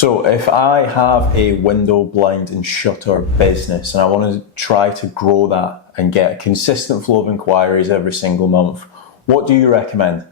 So if I have a window, blind and shutter business and I want to try to grow that and get a consistent flow of inquiries every single month, what do you recommend?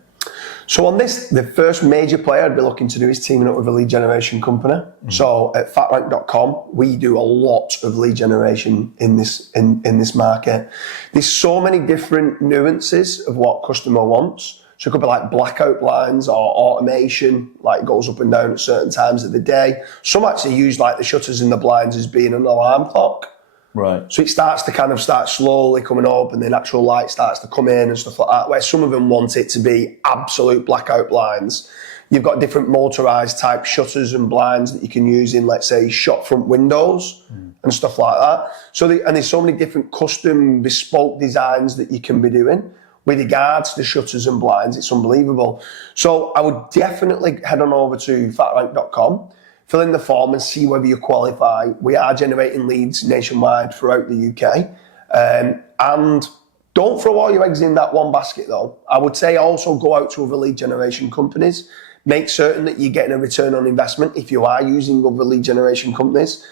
So on this, the first major player I'd be looking to do is teaming up with a lead generation company. Mm-hmm. So at fatrank.com, we do a lot of lead generation in this market. There's so many different nuances of what customer wants. So it could be like blackout blinds or automation, like goes up and down at certain times of the day. Some actually use like the shutters and the blinds as being an alarm clock. Right. So it starts to start slowly coming up and the natural light starts to come in and stuff like that, where some of them want it to be absolute blackout blinds. You've got different motorised type shutters and blinds that you can use in, let's say, shop front windows and stuff like that. And there's so many different custom bespoke designs that you can be doing. With regards to shutters and blinds, it's unbelievable. So I would definitely head on over to fatrank.com, fill in the form and see whether you qualify. We are generating leads nationwide throughout the UK. And don't throw all your eggs in that one basket though. I would say also go out to other lead generation companies. Make certain that you're getting a return on investment if you are using other lead generation companies.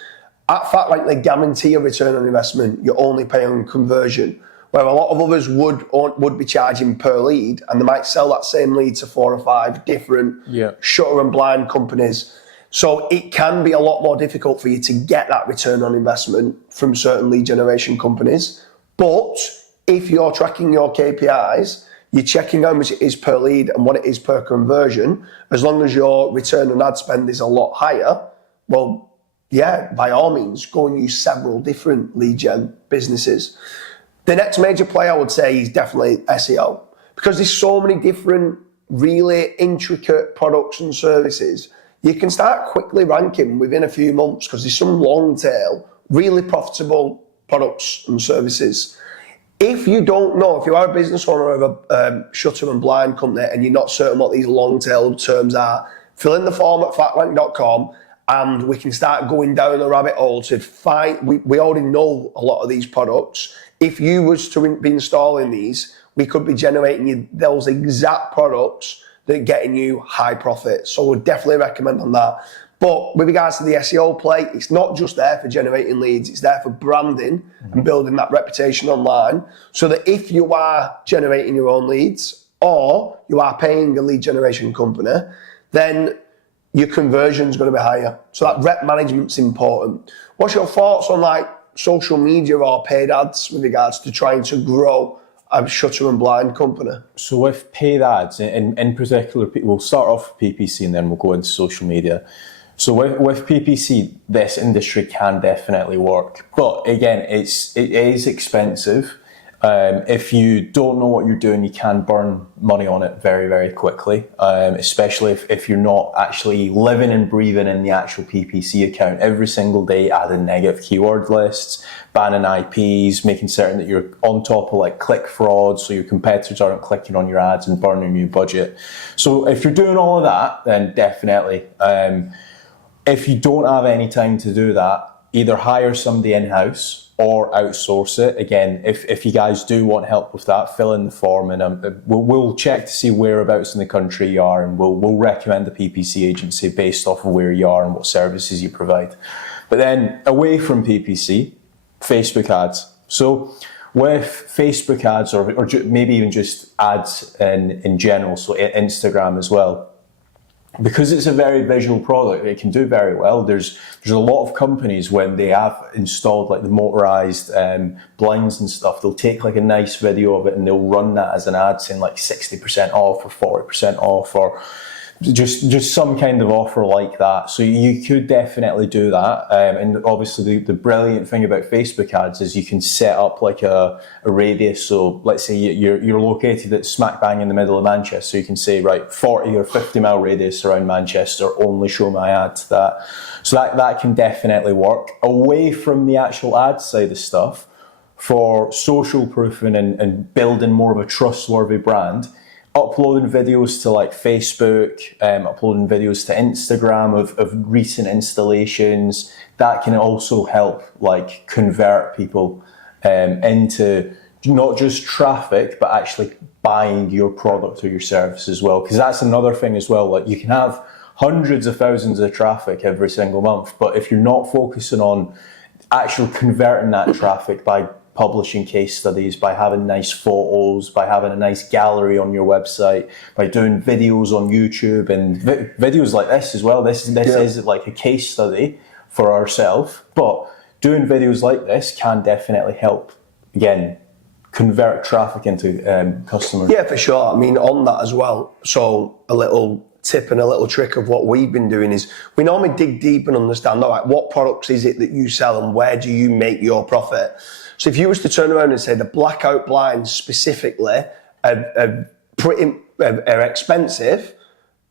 At FatRank, they guarantee a return on investment. You're only paying on conversion. Where a lot of others would be charging per lead, and they might sell that same lead to 4 or 5 different shutter and blind companies. So it can be a lot more difficult for you to get that return on investment from certain lead generation companies. But if you're tracking your KPIs, you're checking how much it is per lead and what it is per conversion, as long as your return on ad spend is a lot higher, well, yeah, by all means, go and use several different lead gen businesses. The next major play I would say is definitely SEO, because there's so many different really intricate products and services. You can start quickly ranking within a few months because there's some long tail, really profitable products and services. If you don't know, if you are a business owner of a shutter and blind company and you're not certain what these long tail terms are, fill in the form at fatrank.com and we can start going down the rabbit hole to find, we already know a lot of these products. If you was to be installing these, we could be generating you those exact products that are getting you high profit. So we'd definitely recommend on that. But with regards to the SEO play, it's not just there for generating leads, it's there for branding and building that reputation online, so that if you are generating your own leads or you are paying a lead generation company, then your conversion's going to be higher. So that rep management's important. What's your thoughts on like social media or paid ads with regards to trying to grow a shutter and blind company? So with paid ads, in particular, we'll start off with PPC and then we'll go into social media. So with PPC, this industry can definitely work. But again, it is expensive. If you don't know what you're doing, you can burn money on it very, very quickly, especially if you're not actually living and breathing in the actual PPC account every single day, adding negative keyword lists, banning IPs, making certain that you're on top of like click fraud so your competitors aren't clicking on your ads and burning your budget. So if you're doing all of that, then definitely. If you don't have any time to do that, either hire somebody in-house or outsource it. Again, if you guys do want help with that, fill in the form and we'll check to see whereabouts in the country you are, and we'll recommend the PPC agency based off of where you are and what services you provide. But then away from PPC, Facebook ads. So with Facebook ads or maybe even just ads in general, so Instagram as well, because it's a very visual product, it can do very well. There's a lot of companies when they have installed like the motorized blinds and stuff, they'll take like a nice video of it and they'll run that as an ad saying like 60% off or 40% off or just some kind of offer like that. So you could definitely do that. And obviously the brilliant thing about Facebook ads is you can set up like a radius. So let's say you're located at smack bang in the middle of Manchester. So you can say, right, 40 or 50 mile radius around Manchester, only show my ad to that. So that can definitely work. Away from the actual ad side of stuff, for social proofing and building more of a trustworthy brand, uploading videos to like Facebook, uploading videos to Instagram of recent installations, that can also help like convert people into not just traffic, but actually buying your product or your service as well. Because that's another thing as well. Like you can have hundreds of thousands of traffic every single month. But if you're not focusing on actually converting that traffic by publishing case studies, by having nice photos, by having a nice gallery on your website, by doing videos on YouTube and videos like this as well. This is like a case study for ourselves, but doing videos like this can definitely help, again, convert traffic into customers. Yeah, for sure. I mean, on that as well, so a little tip and a little trick of what we've been doing is we normally dig deep and understand, all right, what products is it that you sell and where do you make your profit? So if you was to turn around and say the blackout blinds specifically are expensive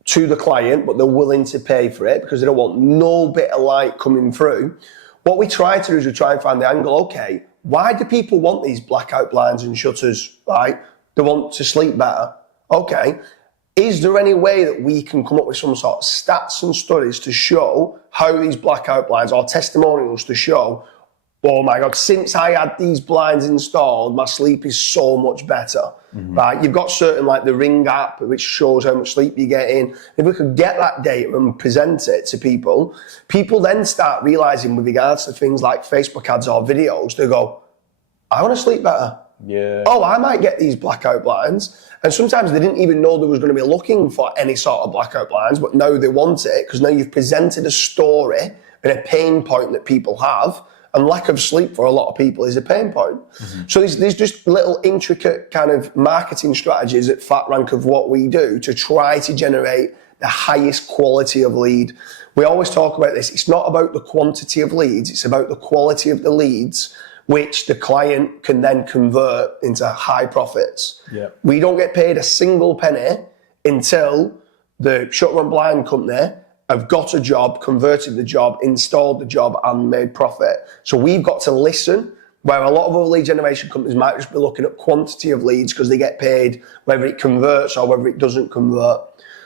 to the client, but they're willing to pay for it because they don't want no bit of light coming through, what we try to do is we try and find the angle, okay, why do people want these blackout blinds and shutters, right? They want to sleep better. Okay, is there any way that we can come up with some sort of stats and studies to show how these blackout blinds, or testimonials to show, oh my God, since I had these blinds installed, my sleep is so much better, right? You've got certain like the Ring app, which shows how much sleep you get in. If we could get that data and present it to people, people then start realizing with regards to things like Facebook ads or videos, they go, I want to sleep better. Yeah. Oh, I might get these blackout blinds. And sometimes they didn't even know they was going to be looking for any sort of blackout blinds, but now they want it because now you've presented a story and a pain point that people have. And lack of sleep for a lot of people is a pain point. So there's just little intricate kind of marketing strategies at Fat Rank of what we do to try to generate the highest quality of lead. We always talk about this. It's not about the quantity of leads. It's about the quality of the leads, which the client can then convert into high profits. Yeah. We don't get paid a single penny until the shutter and blind company have got a job, converted the job, installed the job, and made profit. So we've got to listen, where a lot of other lead generation companies might just be looking at quantity of leads because they get paid whether it converts or whether it doesn't convert.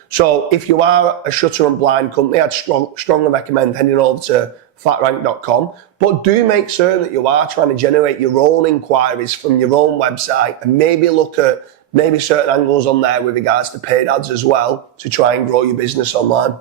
So if you are a shutter and blind company, I'd strongly recommend heading over to fatrank.com, but do make certain that you are trying to generate your own inquiries from your own website and maybe look at certain angles on there with regards to paid ads as well to try and grow your business online.